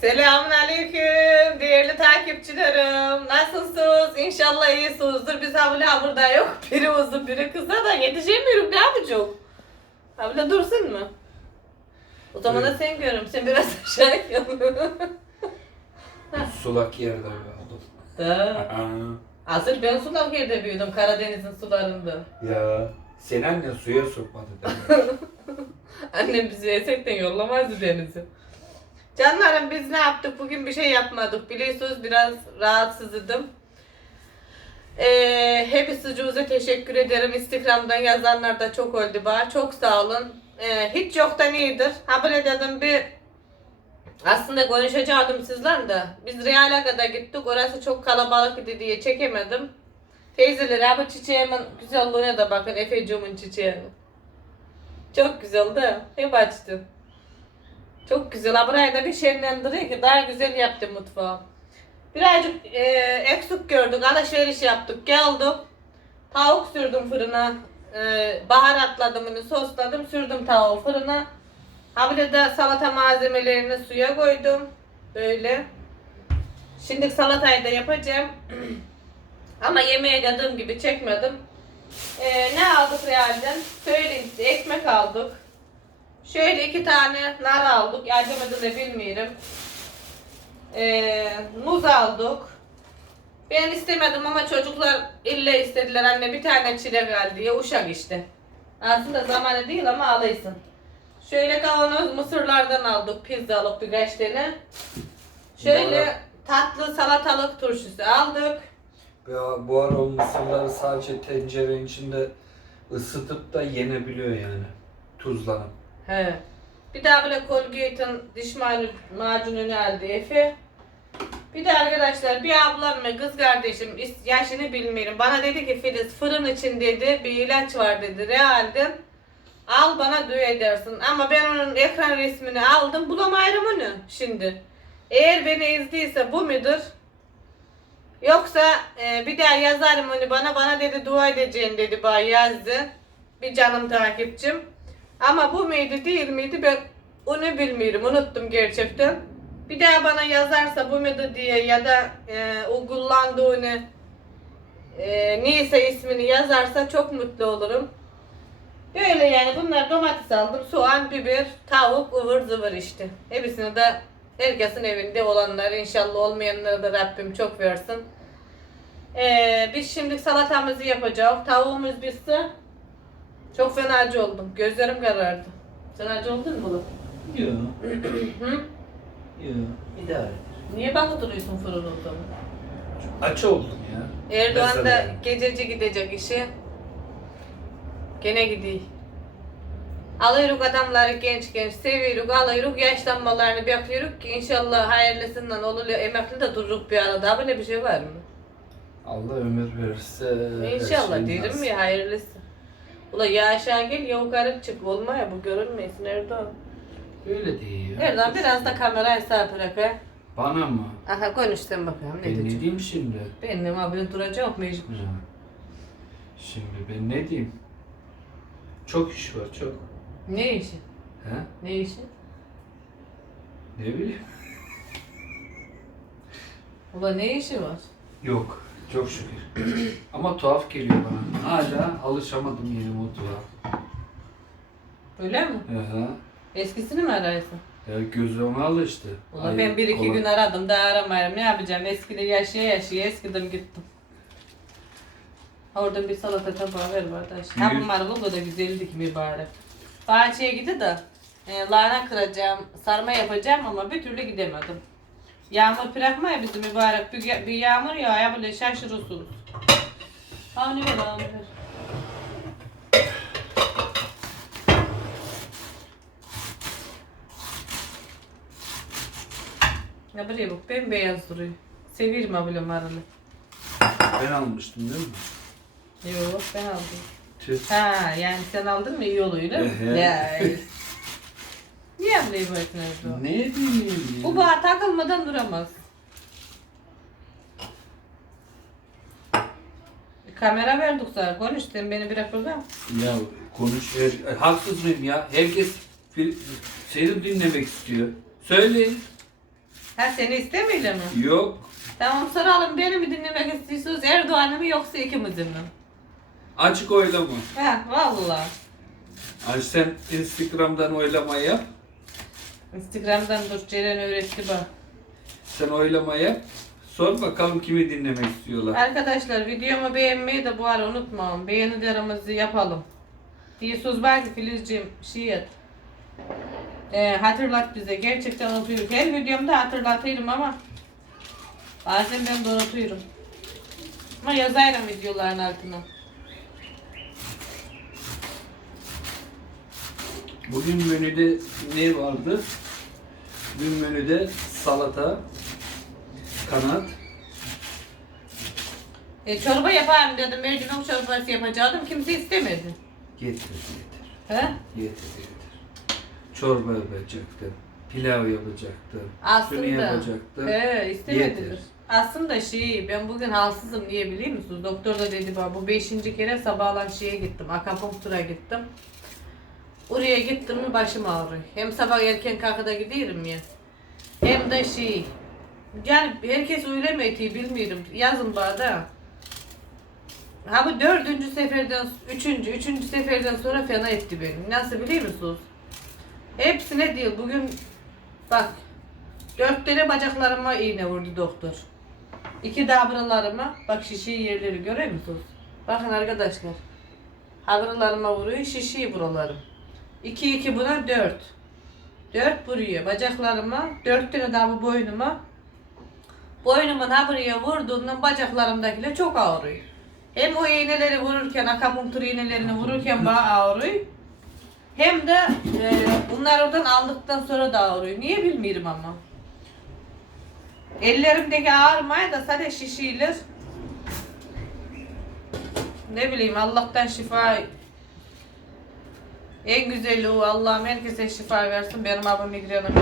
Selamun aleyküm değerli takipçilerim. Nasılsınız? İnşallah iyisinizdir. Biz abla burada yok. Biri uzun biri kısa da yetişemiyorum. Ne yapacağım? Abla dursun mu? O zaman da sen görürüm. Sen biraz aşağı gel. Sulak yerde kaldım. Da. Asıl ben sulak yerde büyüdüm. Karadeniz'in sularında. ya sen annen suya sokmadı mi? Annem bizi esekten yollamazdı denize. Canlarım biz ne yaptık? Bugün bir şey yapmadık. Biliyorsunuz biraz rahatsızdım. Ee, hepinize teşekkür ederim. Instagram'dan yazanlar da çok oldu bana. Çok sağ olun. Ee, hiç yoktan iyidir. Ha böyle dedim bir aslında konuşacaktım sizle de. Biz Real'a kadar gittik. Orası çok kalabalık idi diye çekemedim. Teyzeler abi çiçeğimin güzelliğine de bakın. Efe'cuğumun çiçeğine. Çok güzel de. Hep açtım. Çok güzel. Ha burayı da bir şenlendiriyor ki daha güzel yaptım mutfağı. Birazcık e, eksik gördük. Alışveriş yaptık. Geldik. Tavuk sürdüm fırına. E, baharatladım bunu sosladım. Sürdüm tavuğu fırına. Ha bir de salata malzemelerini suya koydum. Böyle. Şimdi salatayı da yapacağım. Ama yemeğe dediğim gibi çekmedim. Ee, ne aldık realden? Söyleyeyim size. Ekmek aldık. Şöyle iki tane nar aldık. Yardım adını bilmiyorum. Ee, muz aldık. Ben istemedim ama çocuklar ille istediler anne bir tane çilek al diye uşak işte. Aslında zamanı değil ama alıysın. Şöyle kavanoz mısırlardan aldık pizzalık birkaç tane. Şöyle Bana- tatlı salatalık turşusu aldık. Ya bu ara o mısırları sadece tencerenin içinde ısıtıp da yenebiliyor yani. Tuzlanıp. He. Bir daha böyle Colgate'ın diş macun- macununu aldı Efe. Bir de arkadaşlar bir ablam ve kız kardeşim yaşını bilmiyorum. Bana dedi ki Filiz fırın için dedi bir ilaç var dedi Real'den. Al bana duy edersin. Ama ben onun ekran resmini aldım bulamayırım onu şimdi. Eğer beni izdiyse bu mudur? Yoksa e, bir daha yazarım onu bana. Bana dedi dua edeceğim dedi bana yazdı. Bir canım takipçim. Ama bu muydu değil miydi ben onu bilmiyorum. Unuttum gerçekten. Bir daha bana yazarsa bu muydu diye ya da e, o kullandığını e, neyse ismini yazarsa çok mutlu olurum. Böyle yani bunlar domates aldım, soğan, biber, tavuk, ıvır zıvır işte. Hepsini de herkesin evinde olanlar inşallah olmayanlara da Rabbim çok versin. Ee, biz şimdi salatamızı yapacağız. Tavuğumuz bitse çok fena acı oldum. Gözlerim karardı. Sen acı oldun mu? Yok. Hı? Yok. İdare eder. Niye bakıp duruyorsun o zaman? Aç oldum ya. Erdoğan da Mesela. gececi gidecek işe. Gene gidiyor. Alıyoruz adamları genç genç seviyoruz, alıyoruz yaşlanmalarını bekliyoruz ki inşallah hayırlısından olur emekli de dururuk bir arada. Böyle bir şey var mı? Allah ömür verirse her İnşallah şey derim nasip. ya hayırlısı. Ula ya aşağı gel ya yukarı çık olma ya bu görünmesin Erdoğan. Öyle değil ya. Erdoğan biraz da kamerayı sağ bırak ha. Bana mı? Aha konuş sen bakalım ne Ben ne diyeyim şimdi? Benim abi duracak mecbur. Ha. Şimdi ben ne diyeyim? Çok iş var çok. Ne işi? He? Ne işi? Ne bileyim. Ula ne işi var? Yok. Çok şükür. Ama tuhaf geliyor bana. Hala alışamadım yeni mutfağa. Öyle mi? Aha. Eskisini mi arıyorsun? Ya göz ona alıştı. Ula Ay, ben bir iki kolay- gün aradım daha aramayayım. Ne yapacağım? Eskide yaşaya yaşaya eskidim gittim. Oradan bir salata tabağı ver kardeş. Ha Büyük. bu da güzeldi ki mübarek. Bahçeye gidi de e, lahana kıracağım, sarma yapacağım ama bir türlü gidemedim. Yağmur bırakma ya bizi mübarek. Bir, bir yağmur ya ya böyle şaşırırsınız. Avni ver avni ver. Ya buraya bak bembeyaz duruyor. Seviyorum ha böyle marulu. Ben almıştım değil mi? Yok ben aldım. Tüh. Ha yani sen aldın mı iyi oluyor değil mi? Ya. Niye burayı bırakmıyorsun? Ne diyeyim ya? Bu bağ takılmadan duramaz. Kamera verdik sana. Konuş sen beni bırak burada. Ya konuş. Her, haksız mıyım ya? Herkes bir, seni dinlemek istiyor. Söyleyin. Ha seni istemiyor mi? Yok. Tamam soralım beni mi dinlemek istiyorsunuz Erdoğan'ı mı yoksa ikimizin mi? Açık oylama. Ha valla. Ay sen Instagram'dan oylama yap. Instagram'dan dur Ceren öğretti bak. Sen oylama yap. Sor bakalım kimi dinlemek istiyorlar. Arkadaşlar videomu beğenmeyi de bu ara unutmayın. Beğenilerimizi yapalım. Diyorsunuz belki Filizciğim şey et. Ee, hatırlat bize. Gerçekten unutuyorum. Her videomda hatırlatıyorum ama bazen ben de unutuyorum. Ama yazarım videoların altına. Bugün menüde ne vardı? Bugün menüde salata, kanat, E, çorba yapayım dedim. Mercimek çorbası yapacaktım. Kimse istemedi. getir getir. He? Getir getir. Çorba yapacaktım. Pilav yapacaktım. Aslında. Şunu yapacaktım. He, istemediler. Yeter. Aslında şey, ben bugün halsızım diye biliyor musunuz? Doktor da dedi bana bu beşinci kere sabahlan şeye gittim, akupunktura gittim. Oraya gittim mi başım ağrıyor. Hem sabah erken kalkıda gidiyorum ya. Hem de şey, yani herkes öyle mi bilmiyorum. Yazın bana da. Ha dördüncü seferden, üçüncü, üçüncü seferden sonra fena etti benim. Nasıl biliyor musunuz? Hepsine değil. Bugün bak dört tane bacaklarıma iğne vurdu doktor. İki buralarıma bak şişi yerleri görüyor musunuz? Bakın arkadaşlar. Habırlarıma vuruyor şişi buralarım. İki iki buna dört. Dört vuruyor bacaklarıma. Dört tane daha bu boynuma. Boynumun ha buraya vurduğundan bacaklarımdakiler çok ağrıyor. Hem o iğneleri vururken, akapunktur iğnelerini vururken bana ağrıyor. Hem de e, bunlar oradan aldıktan sonra da ağrıyor. Niye bilmiyorum ama. Ellerimdeki ağrımaya da sadece şişilir. Ne bileyim Allah'tan şifa. En güzeli o Allah'ım herkese şifa versin. Benim abim migrenim.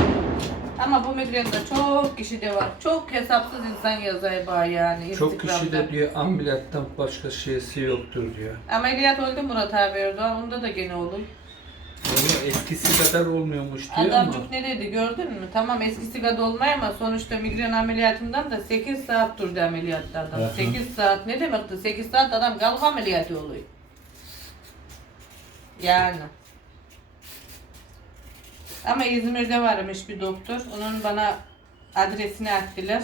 Ama bu migrende çok kişi de var. Çok hesapsız insan yazıyor bana yani. Çok kişi de diyor ameliyattan başka şeysi yoktur diyor. Ameliyat oldu Murat abi Erdoğan. Onda da gene olur. Ama eskisi kadar olmuyormuş diyor ama. Adamcık ne dedi gördün mü? Tamam eskisi kadar olmaya ama sonuçta migren ameliyatından da 8 saat durdu ameliyatta adam. Aha. 8 saat ne demekti? 8 saat adam kalp ameliyatı oluyor. Yani. Ama İzmir'de varmış bir doktor. Onun bana adresini attılar.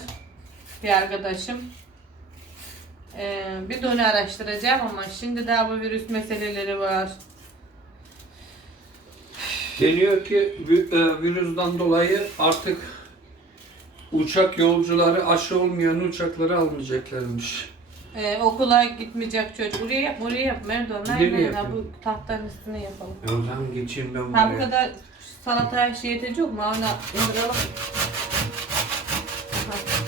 Bir arkadaşım. Ee, bir de onu araştıracağım ama şimdi daha bu virüs meseleleri var. Deniyor ki e, virüsten dolayı artık uçak yolcuları aşı olmayan uçakları almayacaklarmış. Ee, okula gitmeyecek çocuk. Buraya yap, buraya yap. Merdo, nerede? Bu tahtanın üstüne yapalım. E o zaman geçeyim ben Ha bu buraya. Kadar salataya şey yetecek mi? Ona indirelim. Aha.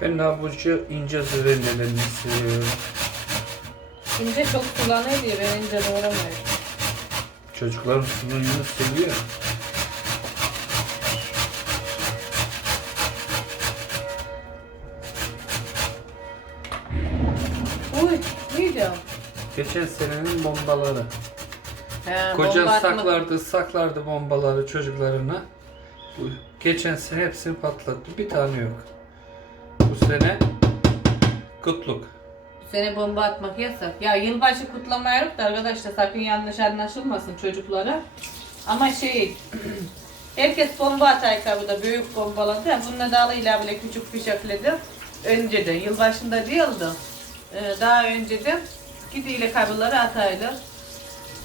Ben avucu ince zırhını seviyorum. İnce çok kullanıyor diye ben ince doğramıyorum. Çocukların suyunu seviyor. Geçen senenin bombaları. He, Koca bomba atma- saklardı, saklardı bombaları çocuklarına. Bu geçen sene hepsini patlattı. Bir tane yok. Bu sene kutluk. Bu sene bomba atmak yasak. Ya yılbaşı kutlamaya yok da arkadaşlar sakın yanlış anlaşılmasın çocuklara. Ama şey herkes bomba atay kabında büyük bombaladı. Bununla da ilave küçük fişekledi. Önceden yılbaşında değildi. Ee, daha önceden gidiyle kabloları ataylar.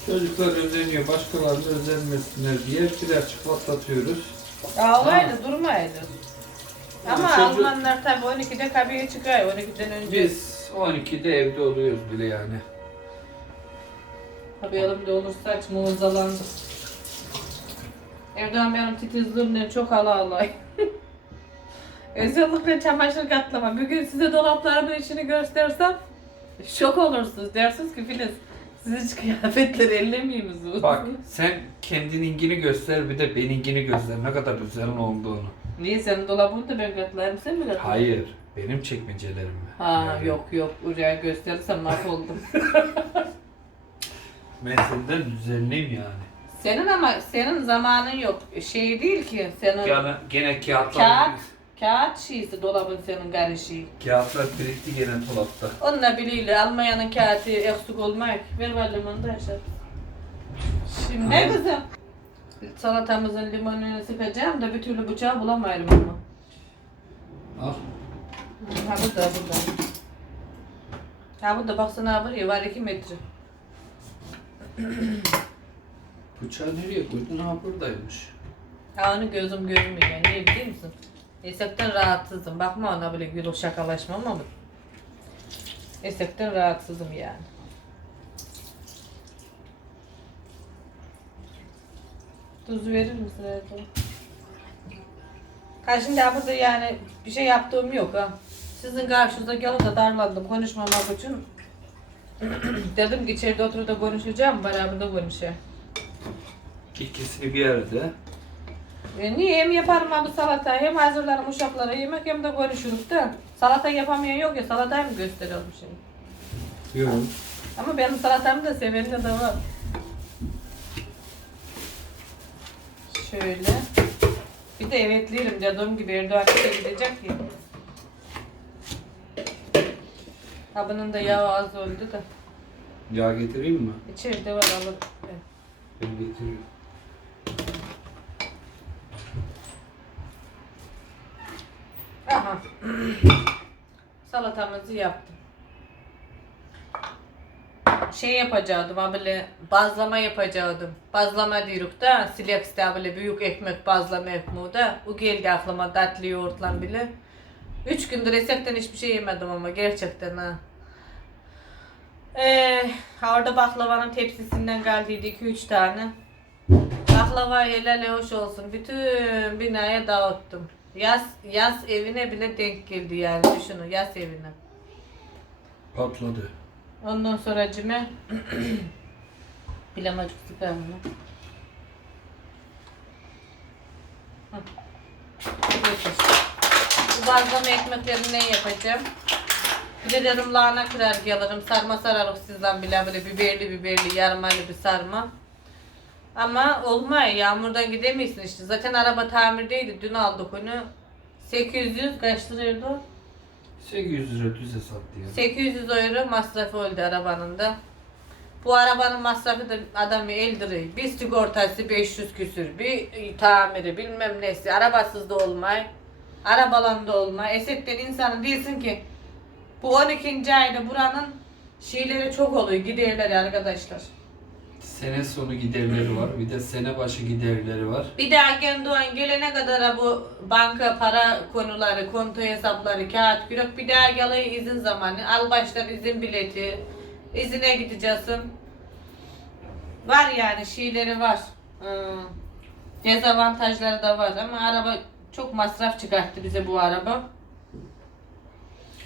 Çocuklar özeniyor, başkaları da özenmesinler diye birer patlatıyoruz. Ağlaydı durmaydı. Ama Çocuk- Almanlar tabi 12'de kabeye çıkıyor. 12'den önce. Biz 12'de evde oluyoruz bile yani. Tabii elimde olursa aç muğzalandı. Erdoğan benim titizliğimden çok ala alay. Özellikle çamaşır katlama. Bugün size dolaplarımın içini göstersem şok olursunuz. Dersiniz ki Filiz siz hiç kıyafetleri ellemiyor musunuz? Bak sen kendininkini göster bir de benimkini göster ne kadar güzel olduğunu. Niye senin dolabını da ben katlayayım sen mi katlayayım? Hayır. Benim çekmecelerim? Ha Yani yok yok oraya gösterirsem mahvoldum. Ben senden düzenliyim yani. senin ama senin zamanın yok. Şey değil ki senin Gene, gene kağıtlar, kağıt kağıt şeysi dolabın senin karışı. kağıtlar birikti gene dolapta. Onunla biliyle Almanya'nın kağıtı eksik olmayık. Ver var limonu da aşağı. Şimdi ne kızım? Salatamızın limonunu sıkacağım da bir türlü bıçağı bulamayalım ama. Al. Ha burada burada. Ha burada baksana var ya var iki metre. Bıçağı nereye koydun? Ha buradaymış. Ha onu gözüm görmüyor. Niye biliyor musun? Esekten rahatsızım. Bakma ona böyle gül şakalaşmam ama. Esekten rahatsızım yani. Tuz verir misin şimdi ha burada yani bir şey yaptığım yok ha. Sizin karşınıza gelip de darlandım konuşmamak için. Dedim ki içeride oturup da konuşacağım, beraber de konuşayım. İkisini bir arada. E niye hem yaparım abi salata hem hazırlarım uşaklara yemek hem de konuşuruz da. Salata yapamayan yok ya salatayı mı gösterelim şimdi? Yok. Ama benim salatamı da severim de var. Şöyle. Bir de evetleyelim dediğim gibi Erdoğan da gidecek ya. Ha bunun da yağı az oldu da. Yağ getireyim mi? İçeride var alır. Evet. Ben getiriyorum. Aha. Salatamızı yaptım. Şey yapacaktım böyle bazlama yapacaktım. Bazlama diyoruz da Silex'te böyle büyük ekmek bazlama ekmeği da. O geldi aklıma tatlı yoğurtla bile. Üç gündür esekten hiçbir şey yemedim ama gerçekten ha. Ee, orada baklavanın tepsisinden geldiydi 2-3 tane. Baklava helal hoş olsun. Bütün binaya dağıttım. Yaz, yaz evine bile denk geldi yani düşünün yaz evine. Patladı. Ondan sonra cime bilemacık süper mi? Bu bazlama ekmeklerini ne yapacağım? Bir de dedim lahana kırar alırım. Sarma sararım sizden bile böyle biberli biberli yarmalı bir sarma. Ama olmuyor. Yağmurdan gidemiyorsun işte. Zaten araba tamirdeydi. Dün aldık onu. 800 kaç liraydı o? 800 lira düz hesap diyor. 800 euro masrafı oldu arabanın da. Bu arabanın masrafı da adamı 50 lirayı. Bir sigortası 500 küsür. Bir tamiri bilmem nesi. Arabasız da olmay. Arabalan da olmay. Esetten insanın değilsin ki. Bu 12. ayda buranın şeyleri çok oluyor. Giderleri arkadaşlar. Sene sonu giderleri var. Bir de sene başı giderleri var. Bir daha kendi doğan gelene kadar bu banka para konuları, konto hesapları, kağıt, kürek bir daha geliyor izin zamanı. Al baştan izin bileti. izine gideceksin. Var yani şeyleri var. Hmm, Dezavantajları da var ama araba çok masraf çıkarttı bize bu araba.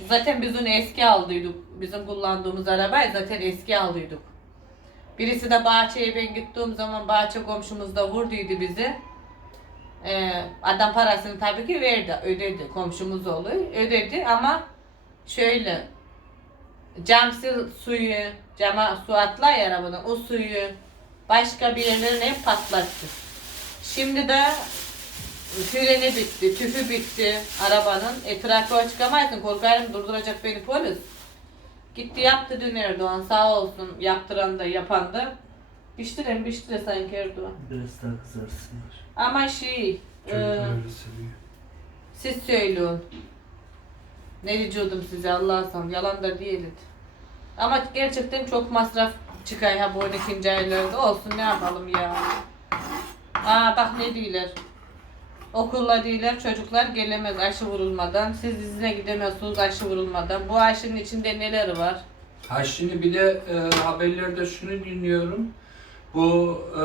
Zaten biz onu eski aldıydık. Bizim kullandığımız arabayı zaten eski aldıydık. Birisi de bahçeye ben gittiğim zaman bahçe komşumuz da vurduydu bizi. Ee, adam parasını tabii ki verdi, ödedi. Komşumuz oluyor, ödedi ama şöyle camsil suyu, cama su atlar ya o suyu başka bir patlattı. Şimdi de freni bitti, tüfü bitti arabanın. E trafiğe çıkamazsın, korkarım durduracak beni polis. Gitti yaptı dün Erdoğan sağ olsun yaptıran da yapan da. Biştire biştire sanki Erdoğan. Biraz daha kızarsınlar. Ama şey, e, Çocuklar öyle seviyor. siz söyleyin. Ne diyordum size Allah'a san, yalan da değildi. Ama gerçekten çok masraf çıkar ha bu 12. aylarda. Olsun ne yapalım ya. Aa bak ne diyorlar. Okulla diyorlar çocuklar gelemez aşı vurulmadan. Siz izine gidemezsiniz aşı vurulmadan. Bu aşının içinde neler var? Ha şimdi bir de e, haberlerde şunu dinliyorum. Bu e,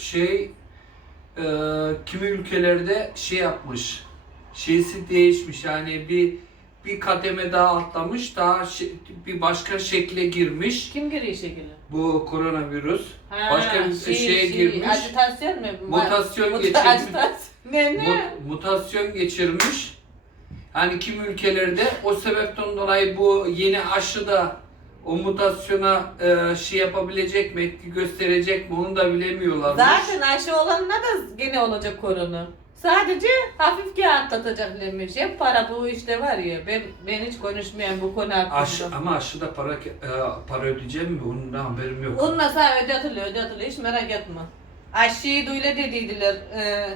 şey e, kimi ülkelerde şey yapmış. Şeysi değişmiş yani bir bir kademe daha atlamış, daha şe- bir başka şekle girmiş. Kim giriyor şekilde? Bu koronavirüs başka bir şey, şeye şey, girmiş. Ajitasyon mu? Mutasyon Muta- geçirmiş. Ne ne? Mut- mutasyon geçirmiş. Hani kim ülkelerde o sebepten dolayı bu yeni aşıda o mutasyona e, şey yapabilecek mi, etki gösterecek mi onu da bilemiyorlarmış. Zaten aşı olanına da gene olacak korona. Sadece hafif atlatacaklarmış. Hep para bu işte var ya. Ben ben hiç konuşmayan bu konu hakkında. Aşı, ama aşıda para e, para ödeyeceğim mi? Ondan haberim yok. Onunla sana ödetiliyor, ödetiliyor. Hiç merak etme. Aşıyı duyla dediydiler. E,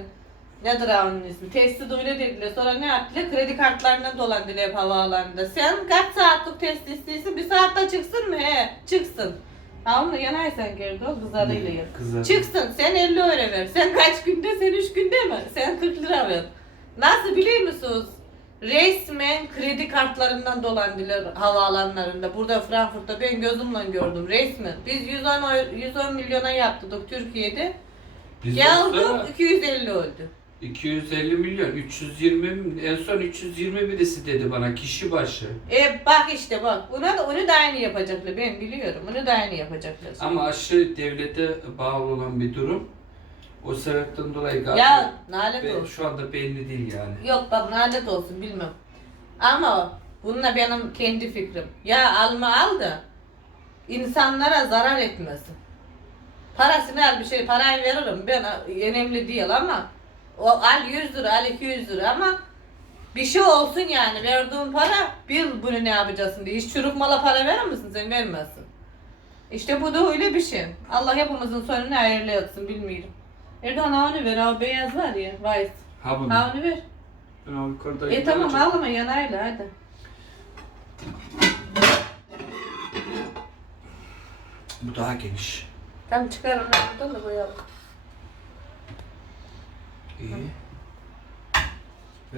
nedir onun ismi? Testi duyla dediler. Sonra ne yaptılar? Kredi kartlarına dolandılar havaalanında. Sen kaç saatlik test istiyorsun? Bir saatte çıksın mı? He, çıksın. Ha onu yanaysan geride ol kızarıyla yer. Kızar. Çıksın sen 50 euro ver. Sen kaç günde? Sen 3 günde mi? Sen 40 lira ver. Nasıl biliyor musunuz? Resmen kredi kartlarından dolandılar havaalanlarında. Burada Frankfurt'ta ben gözümle gördüm resmen. Biz 110, euro- 110 milyona yaptık Türkiye'de. Biz Geldim yoksa 250 oldu. 250 milyon, 320 mi- en son 320 birisi dedi bana kişi başı. E bak işte bak. Ona da, onu da aynı yapacaklar. Ben biliyorum. Onu da aynı yapacaklar. Ama aşı devlete bağlı olan bir durum. O sebepten dolayı galiba ya nalet be- olsun. şu anda belli değil yani. Yok bak nalet olsun bilmem. Ama bununla benim kendi fikrim. Ya alma al da insanlara zarar etmesin. Parasını al bir şey parayı veririm ben önemli değil ama o al 100 lira al 200 lira ama bir şey olsun yani verdiğin para bil bunu ne yapacaksın diye. Hiç çürük mala para verir misin sen vermezsin. İşte bu da öyle bir şey. Allah hepimizin sonunu hayırlı etsin bilmiyorum. Erdoğan onu ver o beyaz var ya Vice. Ha bunu. Ha onu ver. Ben o yukarıda E tamam ağlama yanayla hadi. Bu daha geniş. Tamam çıkarım ben buradan da koyalım. İyi.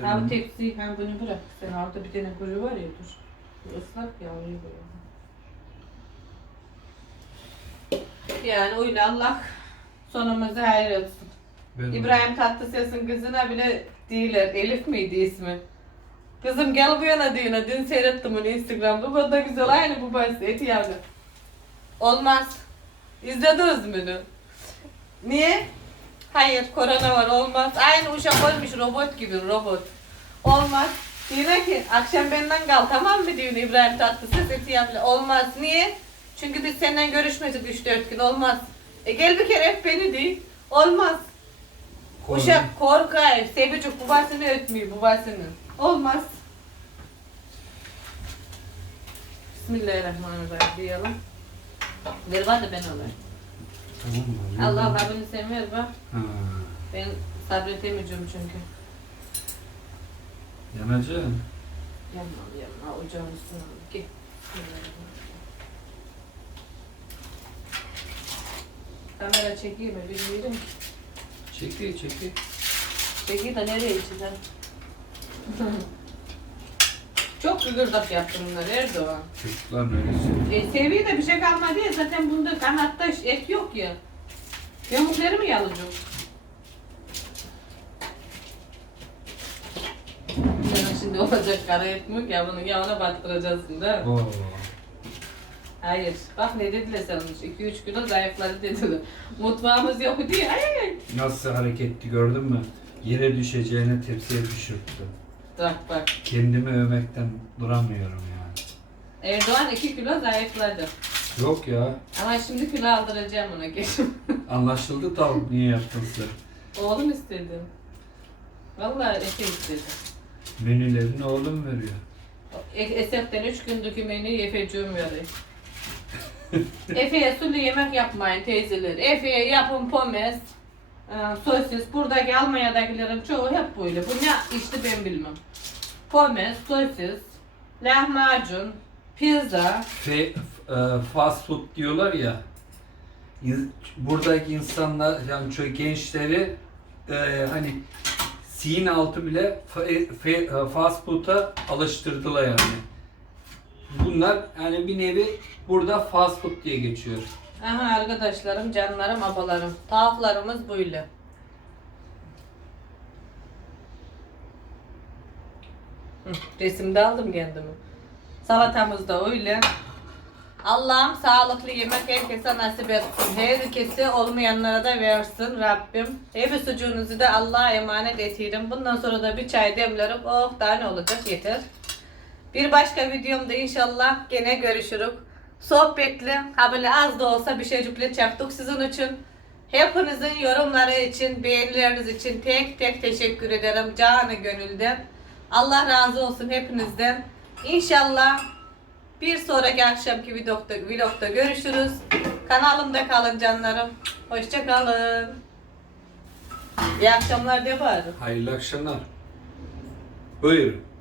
Ha bu Ver tepsiyi hem bunu bırak. Sen orada bir tane kuru var ya dur. Islak ya onu koyalım. Yani öyle Allah sonumuzu hayır etsin. Ben- İbrahim Tatlıses'in kızına bile değiller. Elif miydi ismi? Kızım gel bu yana düğüne. Dün seyrettim onu Instagram'da. Bu da güzel. Aynı bu bahsi. Eti yavru. Olmaz. İzlediniz mi bunu? Niye? Hayır korona var olmaz. Aynı uşak olmuş robot gibi robot. Olmaz. Diyor ki akşam benden kal tamam mı diyor İbrahim Tatlıses eti yavru. Olmaz. Niye? Çünkü biz seninle görüşmedik 3-4 gün olmaz. E gel bir kere hep beni değil. Olmaz. Korna. Uşak korkar, sevecek babasını ötmüyor babasını. Olmaz. Bismillahirrahmanirrahim diyelim. Ver var da ben alayım. Allah sen ver bak. Ha. Ben sabretemeyeceğim çünkü. Yanacaksın. Yanma yanma ocağın üstüne al. Gel. Kamera çekeyim mi bilmiyorum. Çekil çekil. Peki de nereye içeceğim? Çok gıgırdak yaptım bunları Erdoğan. Çocuklar öyle E, seviye de bir şey kalmadı ya zaten bunda kanatta et yok ya. Yamukları mı? Senin şimdi olacak kara et mi ya bunu yağına battıracaksın mi? Oo. Hayır. Bak ne dediler sana 2-3 kilo zayıfladı dediler. Mutfağımız yok diye. Ay. Nasıl hareketti gördün mü? Yere düşeceğine tepsiye düşürttü. Bak bak. Kendimi övmekten duramıyorum yani. Erdoğan 2 kilo zayıfladı. Yok ya. Ama şimdi kilo aldıracağım ona geçim. Anlaşıldı tavuk niye yaptın sen? Oğlum istedi. Vallahi Efe istedi. Menülerini oğlum veriyor. E- Esef'ten 3 gündeki menüyü Efe'cüğüm veriyor. Efe'ye sulu yemek yapmayın teyzeler. Efe'ye yapın pomes, sosis. Buradaki Almanya'dakilerin çoğu hep böyle. Bu ne işte ben bilmem. Pomes, sosis, lahmacun, pizza. Fe, e, fast food diyorlar ya. in- Buradaki insanlar yani çok gençleri e, hani sin altı bile fe, fe, e, fast food'a alıştırdılar yani. Bunlar yani bir nevi burada fast food diye geçiyor. Aha arkadaşlarım, canlarım, abalarım. Tavuklarımız böyle. Hı, resimde aldım kendimi. Salatamız da öyle. Allah'ım sağlıklı yemek herkese nasip etsin. Herkese olmayanlara da versin Rabbim. Evi sucuğunuzu da Allah'a emanet etiyorum. Bundan sonra da bir çay demlerim. Oh daha ne olacak yeter. Bir başka videomda inşallah gene görüşürük. Sohbetli, ha böyle az da olsa bir şeycikle çaktık sizin için. Hepinizin yorumları için, beğenileriniz için tek tek teşekkür ederim canı gönülden. Allah razı olsun hepinizden. İnşallah bir sonraki akşamki vlogda, vlogda görüşürüz. Kanalımda kalın canlarım. Hoşça kalın. İyi akşamlar de bari. Hayırlı akşamlar. Buyurun.